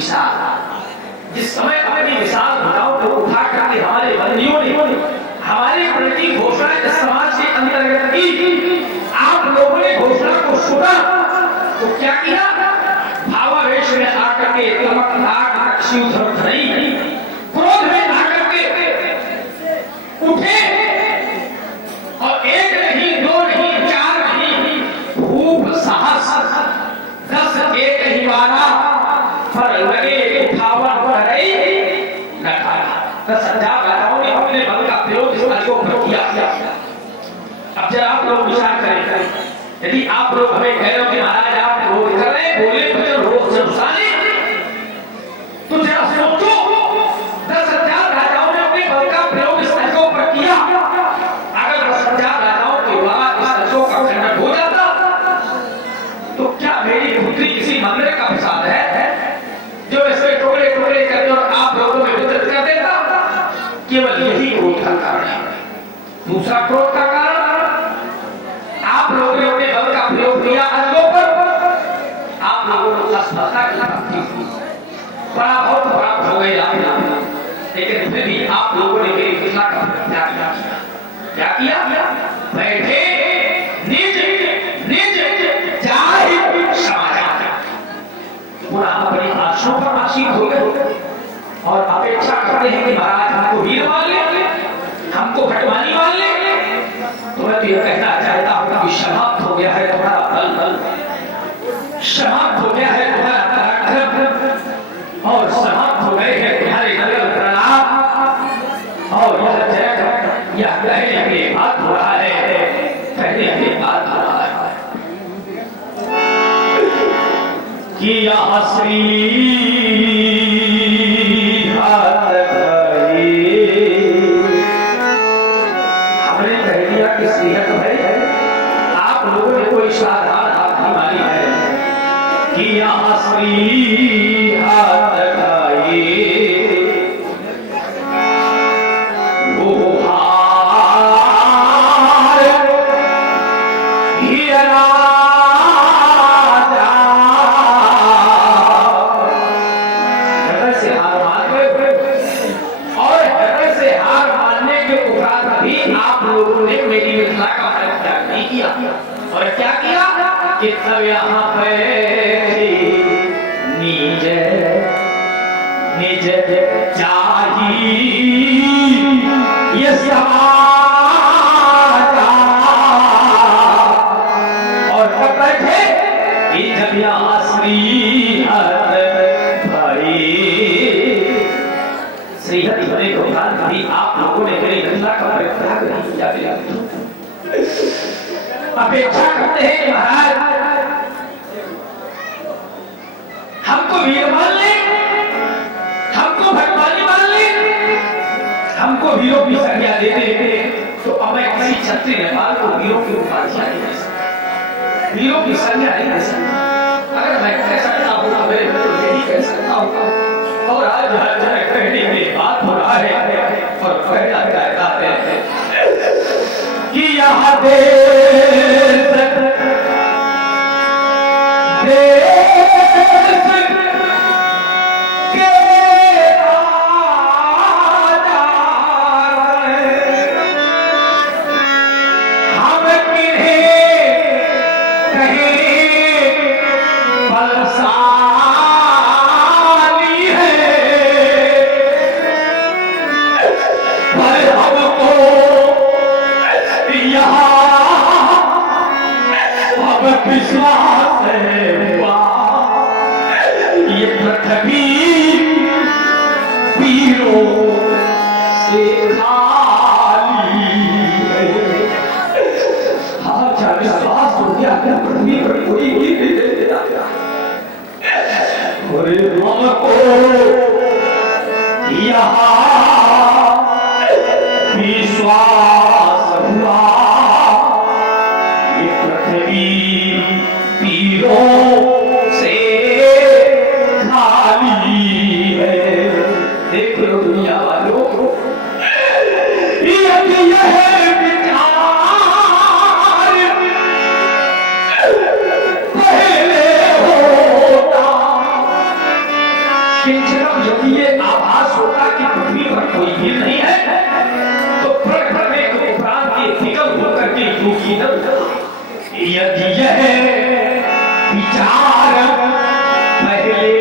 विशाल। जिस समय अपनी विशाल भुजाओं को उठा करके हमारे बंदियों ने हमारे प्रति घोषणा इस समाज के अंतर्गत की, आप लोगों ने घोषणा को सुना तो क्या किया? भावावेश में आकर के क्रोध में आकर के उठे और एक नहीं, दो नहीं, चार नहीं, खूब साहस 10 एक ही वारा पर लगे उठावा रही न खाया। 10,000 राजाओं ने अपने बल का प्रयोग इस कार्य पर किया। अब जरा आप लोग विचार करें, यदि आप लोग हमें कह रहे हो कि महाराज आप क्रोध कर रहे हैं, बोले तो रोज से उसाने, तो जरा सोचो 10,000 राजाओं ने अपने बल का प्रयोग इस कार्य पर किया। अगर 10,000 राजाओं के बाद इस कार्य का खंडन हो जाता तो क्या मेरी पुत्री किसी मंदिर का प्रसाद है जो इसके टुकड़े टुकड़े करके और आप लोगों में वितरित कर देता? केवल यही क्रोध का कारण है। दूसरा क्रोध का कारण, आप लोगों ने अपने बल का प्रयोग किया अंगों पर, आप लोगों को असफलता की प्राप्ति हुई, बड़ा बहुत प्राप्त हो गया, लेकिन फिर भी आप लोगों ने मेरी घोषणा का त्याग किया। क्या किया? बैठे निज निज जाहि समाचार, पुनः अपने आश्रम पर आसीन हो गए और अपेक्षा करते हैं कि महाराज हमको वीर मान ले, हमको भटवानी मान ले। तो मैं तो यह कहना चाहता हूं कि समाप्त हो गया है तुम्हारा बल, समाप्त हो गया है तुम्हारा पराक्रम, और समाप्त हो गए हैं तुम्हारे नगर प्रणाम। और यह कहने के बात हो रहा है, कहने के बात हो रहा है कि यहाँ श्री आप लोगों ने कोई साधारण हाथ नहीं मारी है कि यहाँ श्री हाथ लगाए, वो हार ही राजा हृदय से हार मान गए, और हृदय से हार मानने के उपरांत भी आप लोगों ने मेरी योजना का त्याग नहीं किया। और क्या किया कि तब यहाँ पे निज निज चाहिए ये समाचार, और तब बैठे कि जब यहाँ श्रीहत भाई श्रीहत होने के उपरांत भी आप लोगों ने मेरी योजना का त्याग नहीं किया। अपेक्षा करते हैं कि महाराज हमको वीर मान ले, हमको भगवानी मान ले, हमको वीरों की संज्ञा देते, तो अब मैं किसी क्षत्रिय नेपाल को वीरों की उपाधि नहीं दे सकता, वीरों की संज्ञा नहीं दे सकता। अगर मैं कह सकता हूँ तो मेरे मित्र यही कह सकता हूँ। और आज कहने की बात हो रहा है और कहना चाहता है कि यहाँ विश्वास ये पृथ्वी वीरों से खाली है। हाँ, क्या विश्वास हो गया क्या पृथ्वी पर कोई भी नहीं दे आया? और हमको यहाँ विश्वास हुआ से खाली है। देख लो दुनिया वालों, यह विचार पहले होता यदि ये आभास होता कि पृथ्वी पर कोई भी नहीं है तो प्रण करने के उपरांत ये विकल्प होकर के योगी यदि यह विचार पहले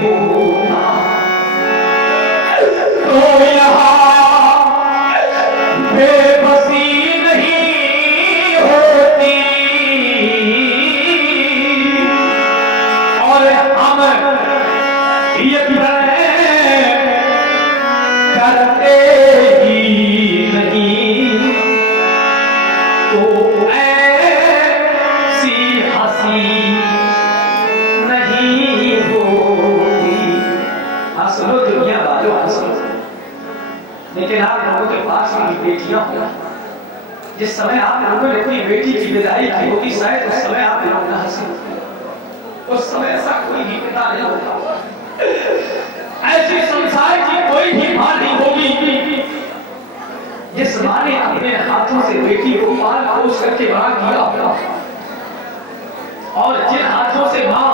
होता तो यहाँ बेबसी नहीं होती और हम ये प्रणय करते ही नहीं तो ऐसी हंसी नहीं होती। हंस लो दुनिया वालों हंस लो, लेकिन आप लोगों के पास भी बेटियां हो। जिस समय आप लोगों ने अपनी बेटी की विदाई की होगी शायद उस समय आप लोग ना हंसे, उस समय ऐसा कोई भी पिता नहीं होगा, ऐसे संसार की कोई भी मां नहीं होगी जिस मां ने अपने हाथों से बेटी को पाल पोस करके बड़ा किया। और जिन हाथों से मां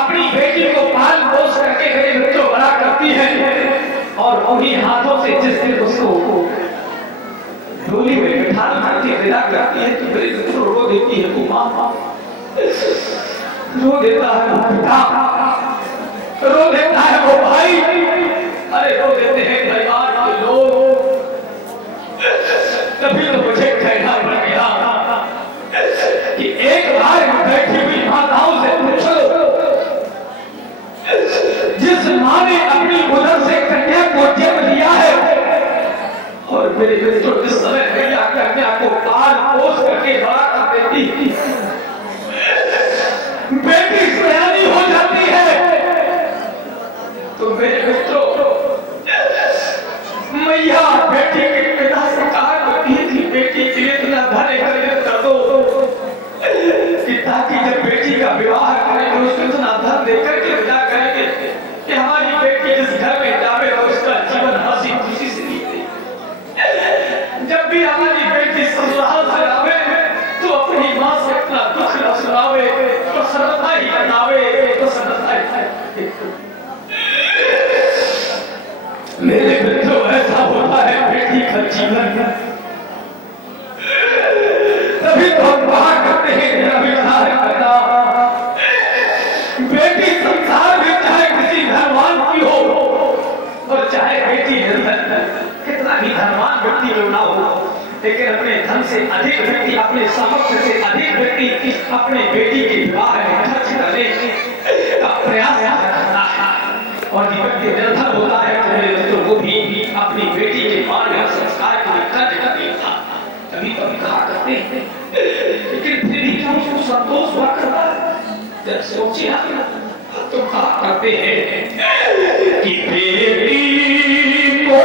अपनी बेटी को पाल पोस करके मेरे बच्चों बड़ा करती है और उन्हीं हाथों से जिस दिन उसको डोली में बिठा करके विदा करती है तो मेरे बच्चों रो देती है वो मां, रो देता है वो पिता, रो देता है वो भाई, अरे रो देते हैं परिवार के लोग। तभी तो मुझे कहना पड़ गया कि एक बार बैठी हुई माताओं से पूछ लो, जिस मां ने अपनी उदर से कन्या को जन्म दिया है और मेरे बच्चों जिस समय कन्या को पाल पोस करके बड़ा कर देती, बेटी सयानी हो जाती है तो मेरे बच्चों मैया बेटी के पिता से कहा करती थी बेटी के लिए इतना धन एकत्रित कर दो कि ताकि जब बेटी का विवाह करेंगे उसको इतना धन देकर के विदा करेंगे कि हमारी बेटी जिस घर में जावे उसका जीवन हंसी खुशी से बीते। जब भी हमारी बेटी ससुराल से आवे तो अपनी मां से अपना दुख न सुनावे तो सर्वथा ही बनावे तो सर्वथा ही। मेरे बच्चों ऐसा होता है बेटी का जीवन, तभी तो हम कहा करते हैं मेरा विचार करना, बेटी संसार में चाहे किसी धनवान की हो और चाहे बेटी कितना भी धनवान व्यक्ति क्यों ना हो, लेकिन अपने धन से अधिक व्यक्ति, अपने सामर्थ्य से अधिक व्यक्ति अपने बेटी के विवाह में खर्च करने का प्रयास करता है और व्यक्ति निर्धन होता है तो मेरे बच्चों को भी अपनी बेटी के बाल संस्कार के लिए खर्च कर देता। कभी कभी कहा करते हैं लेकिन फिर भी क्या उसको संतोष हुआ करता है? जब सोचे तो कहा करते हैं कि बेटी को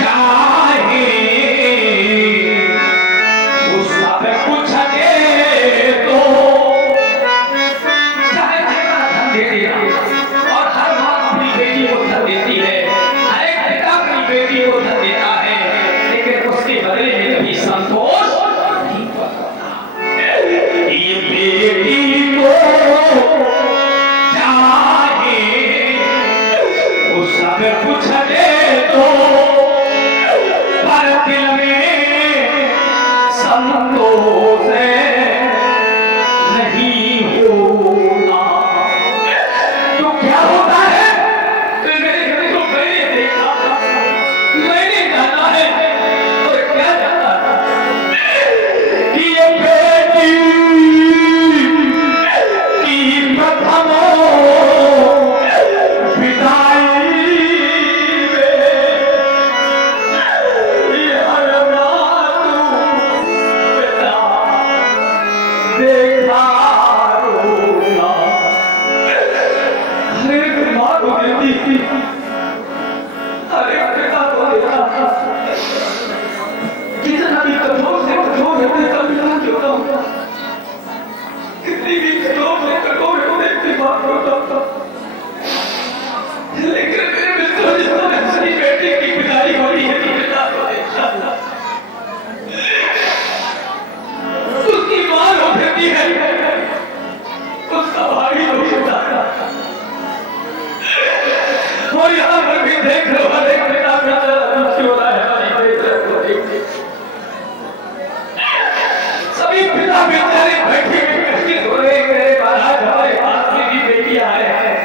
चाहे वो सब कुछ दे दो, चाहे धन दे दिया और हर मां अपनी बेटी को धन देती है, हर एक पिता अपनी बेटी को धन देता है, लेकिन उसके बदले में कभी संतोष नहीं करता। ये बेटी को चाहे वो सब कुछ दे दो पर दिल में संतोष नहीं होगा। तो क्या होता है? मैंने देखा, मैंने जाना है और क्या जाना कि ये बेटी की प्रथम विदाई में ये हर मातू पिता देखा रोना, हर एक माँ को देती थी, हर एक पिता को देखा था, कितना भी कठोर से कठोर होने का मिला क्यों ना होता, कितनी भी कठोर से कठोर होने की बात होता था, लेकिन मेरे मित्रों जिस तरह अपनी बेटी की विदाई हो रही है कि पिता को देखा था, उसकी मां रो देती है, उसका भाई रो देता था, और यहाँ पर भी देख लो, देख पिता पिता क्यों रहा है, सभी पिता बेचारे बैठे बैठे हो रहे, मेरे महाराज हमारे पास में भी बेटी आ रहे हैं,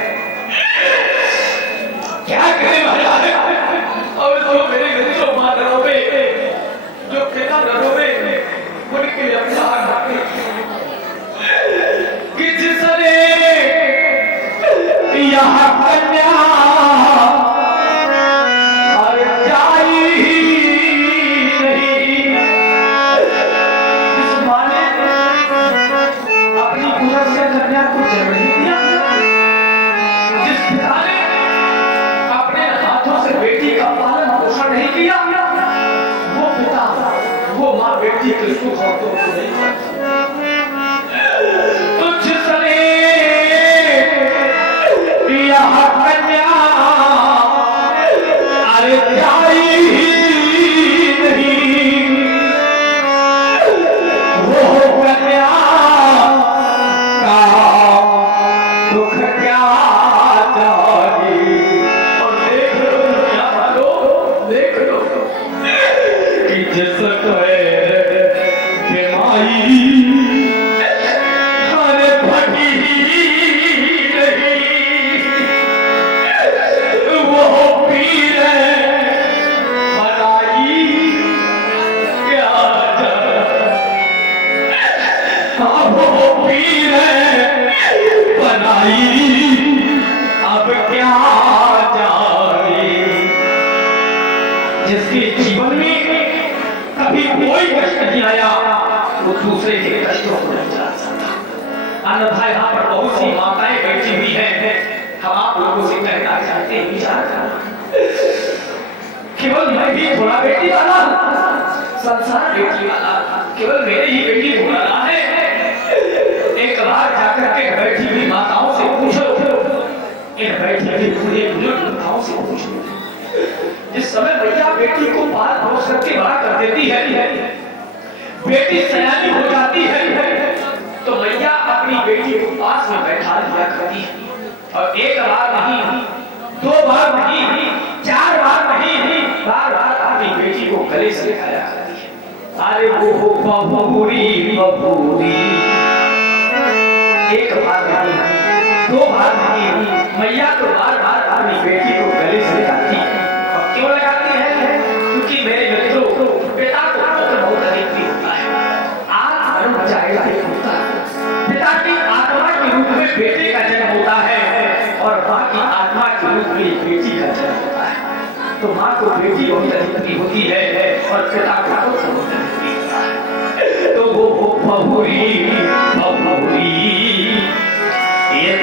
क्या करें महाराज। और जो मेरे घर जो माँ न रोवे, जो पिता न रोवे, उनके लिए अपना कि जिसने यहाँ कन्या और जाई नहीं, इस माँ ने अपनी कुदरत से कन्या को जन्म नहीं दिया, जिस पिता ने अपने हाथों से बेटी का पालन पोषण नहीं किया, वो पिता वो माँ बेटी के सुख और दुख को नहीं जानता। कन्या अरे जाई नहीं, वो कन्या का दुख क्या जानी। और देख लो क्या मानो, देख लो कि जिसको बीमारी अब क्या जाने, जिसके जीवन में कभी कोई कष्ट नहीं आया, वो दूसरे के कष्टों को नहीं जान सकता। अन्यथा यहाँ पर बहुत सी माताएं बैठी हुई हैं, हम आप लोगों से कहना चाहते हैं, विचार करना, केवल मैं भी थोड़ा बेटी वाला, संसार बेटी वाला, केवल मेरे ही बेटी थोड़ा है। एक बार जाकर के बैठी हुई माताओं से पूछो, इन बैठी हुई पूरे बुजुर्ग माताओं से पूछो, जिस समय भैया बेटी को पाल पोस करके बड़ा कर देती है, बेटी सयानी हो जाती है, तो भैया अपनी बेटी को पास में बैठा लिया करती है, और एक बार नहीं, दो बार नहीं, चार बार नहीं, बार बार अपनी बेटी को गले से लगाया करती है। अरे वो बबूरी बबूरी, एक बार नहीं, दो बार नहीं, मैया तो बार बार अपनी बेटी को गले से लगाती है। और क्यों लगाती है? क्योंकि मेरे मित्रों, पिता को पुत्र बहुत अधिक भी होता है, आत्मा धर्म जाएगा एक होता है, पिता की आत्मा के रूप में बेटे का जन्म होता है, और माँ की आत्मा के रूप में बेटी का जन्म होता है। तो माँ को बेटी बहुत अधिक होती है, और पिता को पुत्र बहुत अधिक होता है। तो वो बबूरी बबूरी ये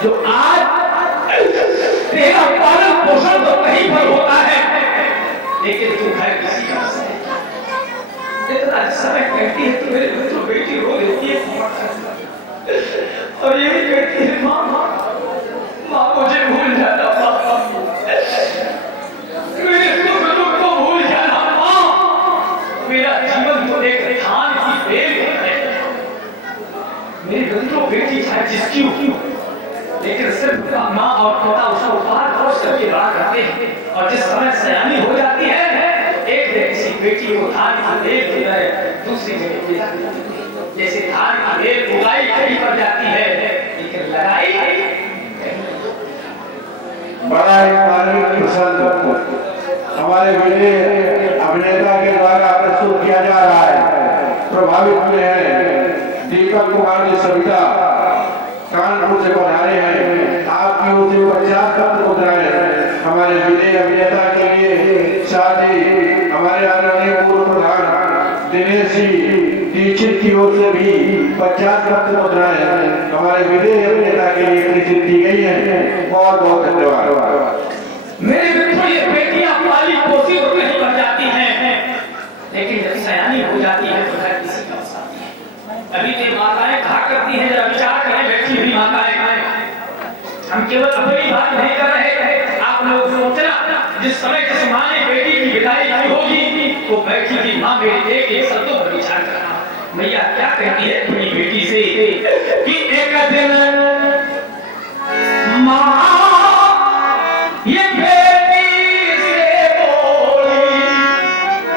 जो आज तेरा पालन पोषण तो कहीं पर होता है, लेकिन तू है किसी का से। इतना समय कहती है कि मेरे मित्रों बेटी रो देती है, और ये भी कहती है माँ माँ माँ मुझे भूल जाना, मेरे दुख को भूल जाना माँ, मेरा जीवन तो एक धान की बेल है। मेरे मित्रों बेटी चाहे जिसकी हो, लेकिन सिर्फ माँ और पिता उसका उपहार पोष करके बड़ा करते हैं, और जिस समय सयानी हो जाती है, एक दिन किसी बेटी को धान की बेल की तरह दूसरी जगह पे लगाती है। जैसे धान की बेल उगाई कहीं पर जाती है, लेकिन लगाई बड़ा एक धार्मिक प्रसंग हमारे विजय अभिनेता के द्वारा प्रस्तुत किया जा रहा है। प्रभावित हुए हैं दीपक कुमार जी सविता कानपुर से पधारे हैं, आपकी ओर से 50 मुद्राएं हमारे विजय अभिनेता के लिए, साथ ही हमारे आदरणीय पूर्व प्रधान दिनेश जी दीक्षित की ओर से भी 50 मुद्राएं हमारे विजय अभिनेता के लिए प्रेषित की गई हैं। बहुत बहुत धन्यवाद। मेरे मित्रों, ये बेटियां पाली पोसी तो नहीं बन जाती हैं, लेकिन जब सयानी हो जाती है तो हर किसी का आती है। अभी तो माताएं कहा करती हैं, जब विचार करें बैठी हुई माताएं हम केवल अपनी बात नहीं कर रहे हैं, आप लोग सोचना जिस समय जिस माँ ने बेटी की विदाई की होगी तो बैठी थी माँ मेरी एक शब्दों पर विचार करना। मैया क्या कहती है अपनी बेटी से कि एक दिन माँ ये बेटी से बोली,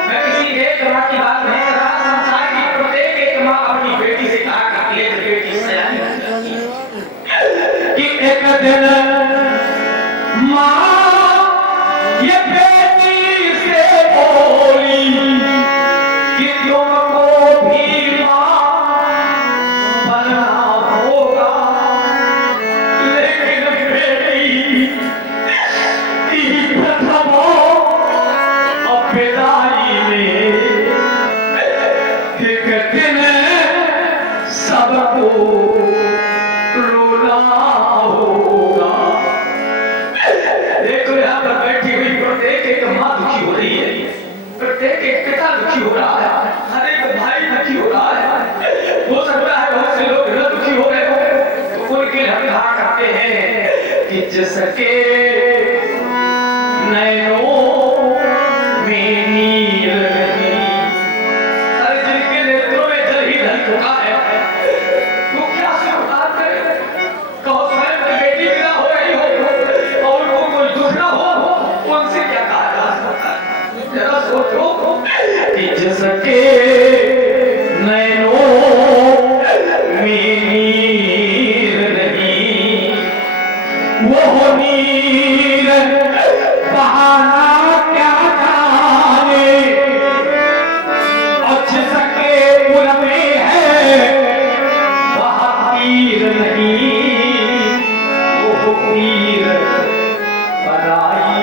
मैं किसी एक माँ की बात नहीं कर रहा, संसार की प्रत्येक एक माँ अपनी बेटी से कहा करती है बेटी सयानी हो जाती है कि एक दिन माँ ये बेटी से बोली कि तुमको भी माँ बनना होगा, लेकिन बेटी की प्रथम विदाई में एक दिन सबको रोना होगा। देखो यहाँ पर बैठी हुई प्रत्येक एक माँ दुखी हो रही है, प्रत्येक एक पिता दुखी हो रहा है, हर एक भाई दुखी हो रहा है। हो सकता है बहुत से लोग न दुखी हो रहे हो तो उनके हम कहा करते हैं कि जिसके नैनों में नीर नहीं, हर जिनके नेत्रों में जल ही ढल चुका है वो क्या से उतार करे। कहो स्वयं की बेटी विदा हो रही हो और उनको कोई दुख ना हो, उनसे क्या कहा जा सकता है। जरा सोचो कि जिसके नैनों में नीर नहीं, वो नीर बहाना क्या जाने, और जिसके उर में है वहाँ पीर नहीं, वो पीर बनाई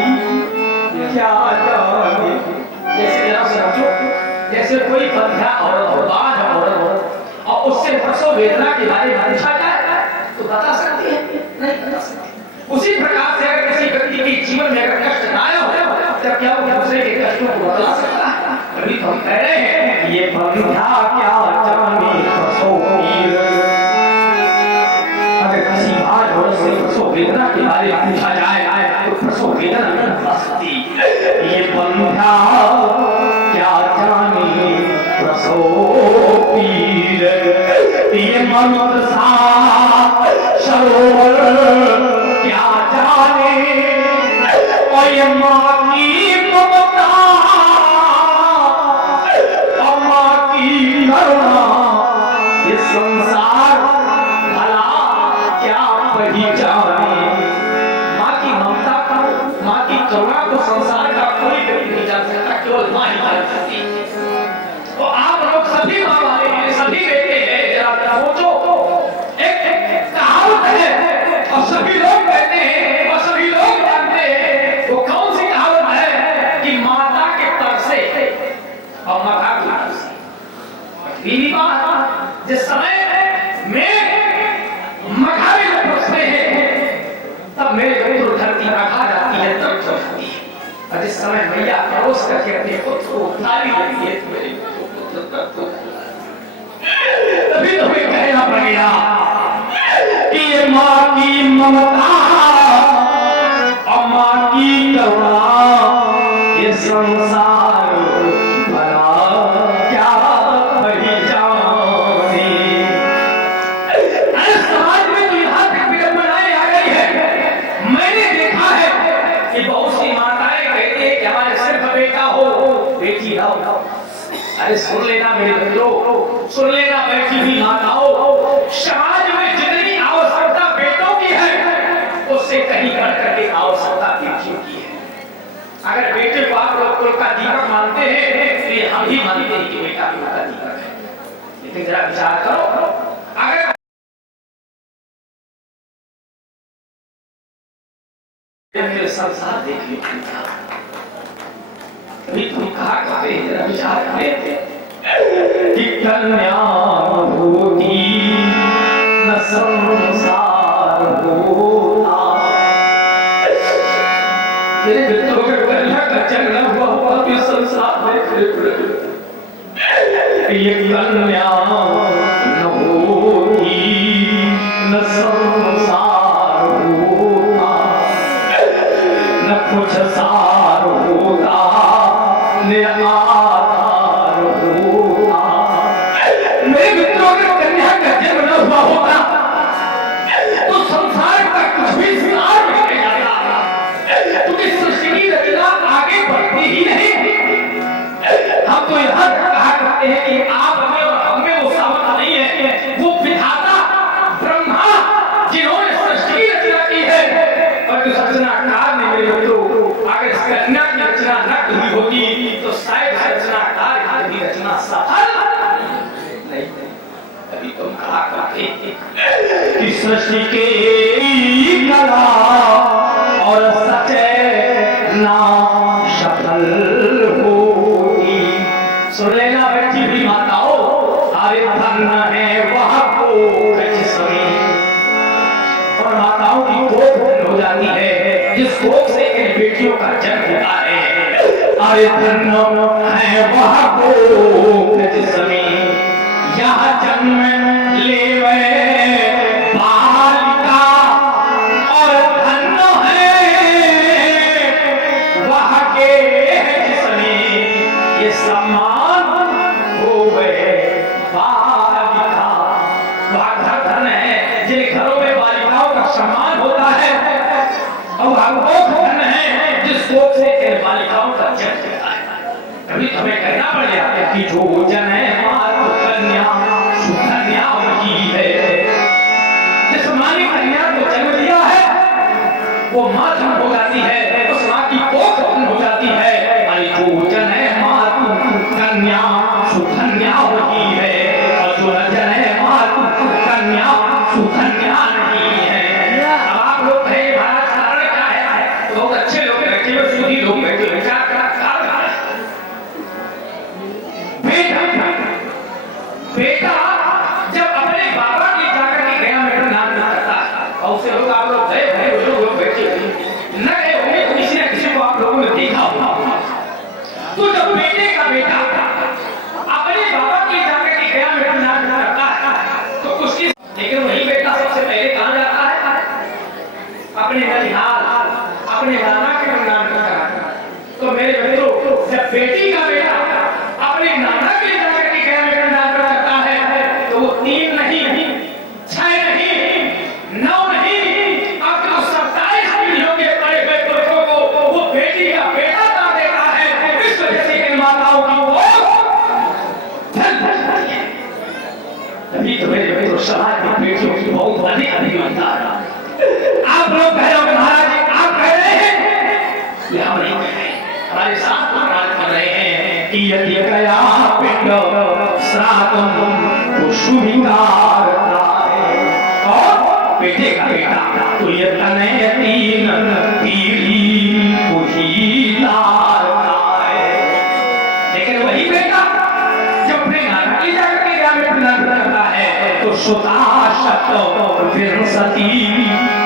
क्या जाने। जैसे जरा समझो, जैसे कोई बंधा औरत हो, बांझ औरत हो और उससे प्रसव वेदना के बारे में पूछा जाए तो बता सकती है? नहीं बता सकती। उसी प्रकार से अगर किसी व्यक्ति के जीवन में अगर कष्ट आया हो तब क्या वो दूसरे के कष्टों को बता सकता है? अभी तो हम कह रहे हैं ये बंधा क्या जाने प्रसव पीर। अगर किसी बांझ औरत से प्रसव वेदना के बारे में पूछा जाए तो प्रसव वेदना नहीं बता सकती। ये बंधा क्या जाने प्रसव पीर, ये ममता सरोवर क्या जाने, और ये माँ की ममता और माँ की करुणा, ये संसार भला क्या पहचाने। माँ की ममता को, माँ की करुणा को संसार का कोई व्यक्ति नहीं जान सकता, केवल माँ ही जान सकती है। तो आप लोग सभी माँ वाले हैं, सभी बेटे हैं, जरा सोचो एक कहावत है और सभी लोग कहते हैं और सभी लोग जानते हैं, वो कौन सी कहावत है कि माता के तरसे और माता की तरसे। बीवी माँ जिस समय में मघारे में पहुंचते हैं तब मेरे पुत्र धरती मघा जाती है, तब जाती है, और जिस समय मैया परोस करके अपने पुत्र को उतारी लेती है तो मेरे तभी तुम्हें कहना पड़ेगा कि ये माँ की ममता और माँ की करुणा, ये संसार भला क्या पहचाने। अरे समाज में तो यहाँ तक विडंबनाएं आ गई है। मैंने देखा है कि बहुत सी माताएं कहती है कि हमारे सिर्फ बेटा हो, बेटी ना हो। अरे सुन लेना मेरे बच्चों, सुन लेना बैठी हुई माताओं, समाज में जितनी आवश्यकता बेटों की है उससे कहीं बढ़ करके आवश्यकता बेटियों की है। अगर बेटे को आप लोग कुल का दीपक मानते हैं तो ये हम ही मानते हैं कि बेटा कुल का दीपक है। लेकिन जरा विचार करो, अगर संसार देख लो, भी तुम कहा करते हैं, जरा विचार करें कि कन्या भूति न संसार होता। मेरे बच्चों के कन्या का जन्म हुआ हुआ तो संसार देख रहे। ये कन्या न होती न संसार होता। सृष्टि के कला और सचे ना सफल होगी। सुन लेना बैठी भी माताओं, अरे धन्य है वह कोख जिसमें, और माताओं की कोख हो जाती है जिस कोख से इन बेटियों का जन्म होता है। अरे धन्य है वह कोख जिसमें यह जन्म लेवे बालिका, और धन्य है वह के जिसमें ये सम्मान होवे बालिका। वह धन है जिन घरों में बालिकाओं का सम्मान होता है, और वह धन है जिस कोख से इन बालिकाओं का जन्म होता है। तभी हमें कहना पड़ जाता है कि जो जन है कन्या सुकन्या की है। जिस माँ ने कन्या को जन्म दिया है वो माँ धन हो जाती है, उस माँ की कोख धन हो जाती है। अरे जो जन है माँ कन्या सुकन्या की है, और जो जन है माँ कन्या सुकन्या नहीं है। अब आप लोग कहे महाराज कारण क्या है? बहुत अच्छे लोग बैठे हुए, सूधी लोग बैठे हुए, विचार करा बेटा जब अपने बाबा की जाकर के गया मेरा नाम ना करता है, और उसे लोग आप लोग गए लोग बैठे न गए होंगे तो किसी न किसी को आप लोगों ने देखा होगा। तो जब बेटे का बेटा अपने बाबा की जाकर के गया मेरा नाम ना करता है तो उसकी, लेकिन वही बेटा सबसे पहले कहाँ जाता है? अपने ननिहाल अपने नाना के नाम करता है। तो मेरे मित्रों, जब बेटी का बेटा अपने नाना के जाकर के गया मेरा नाम करता है तो वो 3 नहीं 6 नहीं 9 नहीं, अब तो 27 पीढ़ियों के बड़े बड़े पुरखों को वो बेटी का बेटा कर देता है। इस वजह से इन माताओं की वो तभी तो मेरे मित्रों समाज में बेटियों की बहुत अधिक मानता है। आप लोग कह रहे हो महाराज जी, आप कह रहे हैं, ये हम नहीं कह रहे, हमारे साथ महाराज कर रहे हैं कि यदि गया पिंड श्राद्धम तो शुभिकार और बेटे का बेटा तो ये तने 3 पीढ़ी को ही लाता है। लेकिन वही बेटा जब अपने नाना की जाकर के ग्राम में नाम करता है तो सुता शत फिर सती,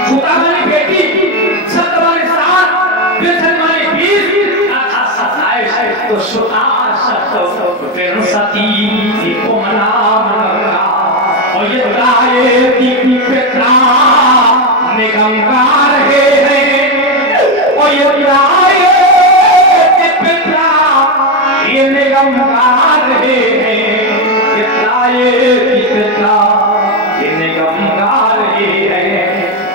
सुता माने बेटी, सत माने 7, फिर माने 20, अर्थात 27 तो सुता शत फिर सती को मना और ये गाये की पिता निगमकार है, और ये गाये के पिता ये निगमकार है, ये गाये की पिता ये निगमकार है।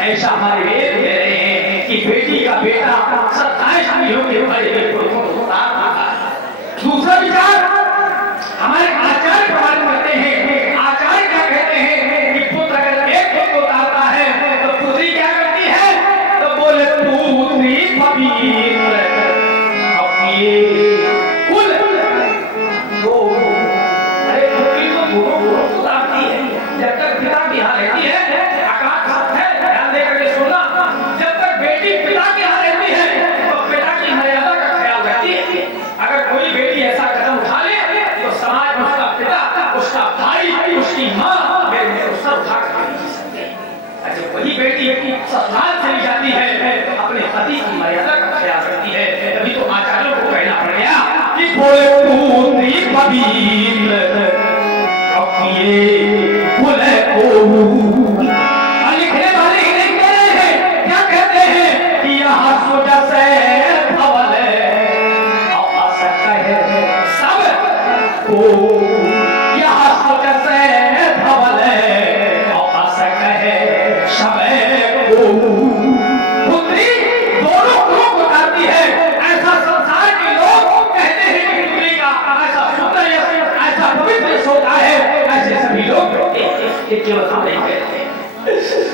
ऐसा हमारे वेद कह रहे हैं कि बेटी का बेटा 27 पीढ़ियों के बड़े पुरखों को उतार देता है। दूसरा विचार हमारे आचार्य प्रमाण करते हैं। आचार्य क्या कहते हैं कि पुत्र अगर एक पुत्र उतारता है तो पुत्री क्या करती है? तो बोले पुत्री पवित्र अपने कुल दो, अरे पुत्री तो दोनों उतारती है जब तक पिता की यहाँ रहती है। आकाश सत्य है, ध्यान देकर के सुनना, जब तक बेटी पिता की यहाँ रहती है तो पिता की मर्यादा का ख्याल रखती है। अगर कोई बेटी ऐसा कदम उठा ले तो समाज में उसका पिता, उसका भाई, उसकी माँ उसका उठा कर नहीं सकते। अच्छा, वही बेटी ससुराल चली जाती है तो अपने पति की मर्यादा का ख्याल रखती है। तभी तो आचार्यों को कहना पड़ गया कि बोले पुत्री पवित्र अपने कुल को। लिखने वाले ही नहीं कह रहे हैं, क्या कहते हैं कि यहाँ सोचा से धवल सब को, यहाँ सोचा से धवल असक है सब को। पुत्री दोनों को उतारती है, ऐसा संसार के लोग कहते हैं कि पुत्री का ऐसा पुत्र ऐसा पवित्र होता है, ऐसे सभी लोग केवल हम नहीं कहते।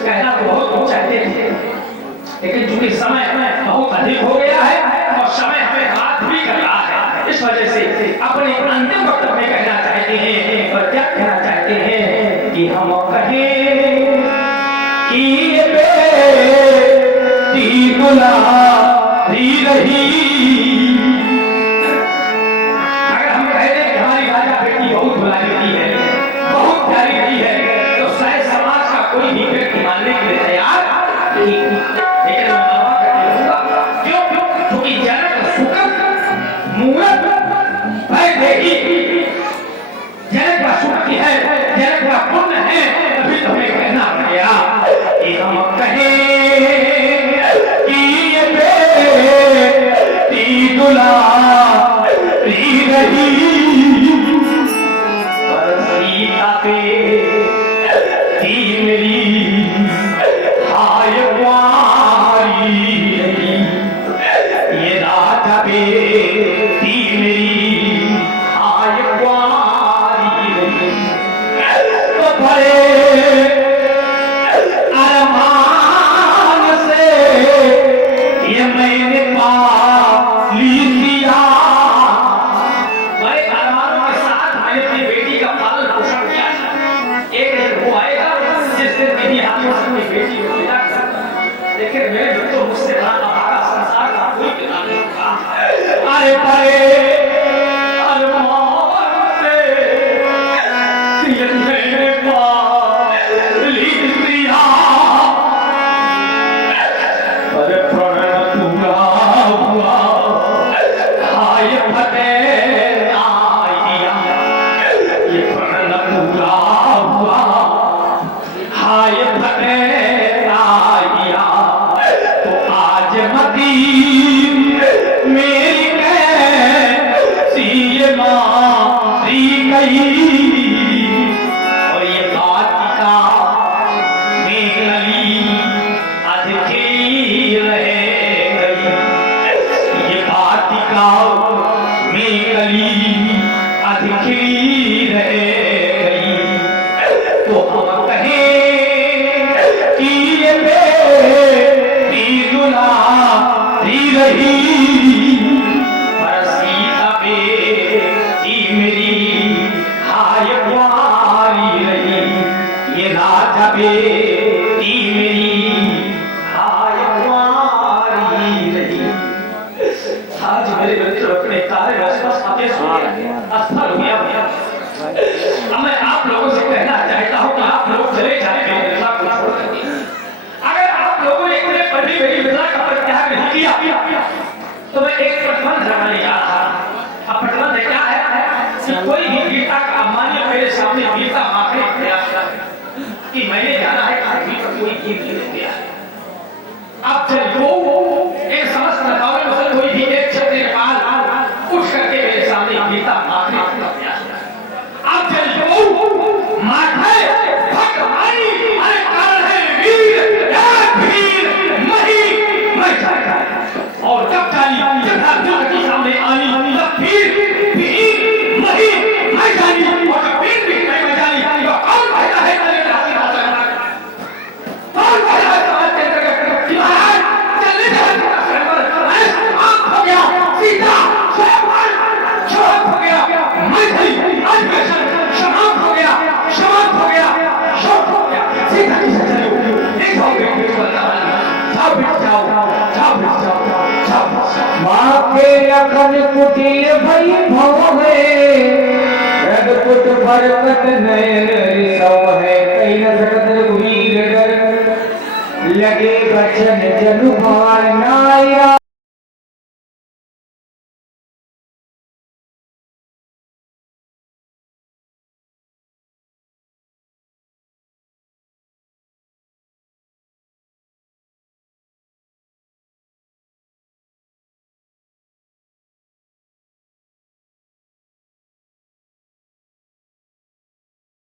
कहना तो बहुत कुछ चाहते थे, लेकिन चूंकि समय बहुत अधिक हो गया है और समय हमें हाथ भी कर रहा है, इस वजह से अपने अंतिम वक्त में कहना चाहते हैं। और क्या कहना चाहते हैं कि हम कहें ती दुलारी रही। अगर हम कह दें कि हमारी राजा बेटी बहुत दुलारी रही है, बहुत प्यारी रही है, तो शायद समाज का कोई भी व्यक्ति मानने के लिए तैयार नहीं। लेकिन मैं दावा करके रहूंगा, क्यों? क्योंकि जनक सुकन मूरत भय देखी, जनक का सुक्ति है, जनक का पुण्य है, अभी तो हमें कहना पड़ेगा कि हम कहें कि ये बेटी दुलारी रही, पर सीता बेटी मेरी हाय कुंवारी रही। ये राजा बेटी मेरी हाय कुंवारी रही। तो बड़े अरमान से ये मैंने पाली दिया, बड़े अरमानों के साथ मैंने अपनी बेटी का पालन पोषण किया था। एक दिन वो आएगा जिस दिन मेरी हाथों से अपनी बेटी को विदा कर, लेकिन मेरे बच्चों मुझसे बड़ा अभागा संसार का कोई पिता नहीं होगा। अरे बड़े अरमान से ये मैंने पाली दिया, पर प्रण पूरा हुआ हाय फतेह आया। ये प्रण पूरा हुआ हाय फतेह आया। तो आज मदी मेरी कैसी ये मारी गई, और ये बातिका मेरी अधखी रह गई। ये बातिका मेरी अधखी रह गई। तो हम कहें कि ये बेटी दुलारी रही, पर सीता बेटी मेरी हाय कुंवारी रही। ये राजा बेटी मेरी हाय कुंवारी रही। आज मेरे मित्र अपने कार्य आसपास आते सोए असफल हो गया। अब मैं आप लोगों से कहना चाहता हूं कि आप लोग चले जाए मेरी विधवा को छोड़ करके। अगर आप लोगों ने इतने पर भी मेरी विधवा का परित्याग नहीं किया तो मैं एक प्रतिबंध लगाने जा रहा हूं। अब प्रतिबंध क्या है कि कोई भी गीता का अमान्य मेरे सामने गीता मांगने का प्रयास करे कि मैंने जाना है कि कोई गीत नहीं दिया। अब चलिए एक समस्त नगाड़े में से कोई भी एक क्षत्रिय पाल उठ करके मेरे सामने गीता मांगने का प्रयास करे। अब चलिए माथे भगवानी अरे कारण है वीर वीर मही मैं जाएगा। और जब जानी जब के सामने आनी तब वीर वीर मही मैं जानी, और जब वीर भी मैं जानी तो कौन कहता है कौन कहता है समाज के अंतर्गत कि महाराज चलने का आंख हो गया सीता शोक हो गया मैं थी आज मैं समाप्त हो गया समाप्त हो गया शोक हो गया सीता की सच्चाई हो गई। एक जाओ बेटी को जाओ बेटी जाओ जाओ बेटी जाओ जाओ माँ के लखन कुटिल भई भव है, रघुकुट बरकत नयन रिसव है। कई न सकत रघुवीर डर लगे बचन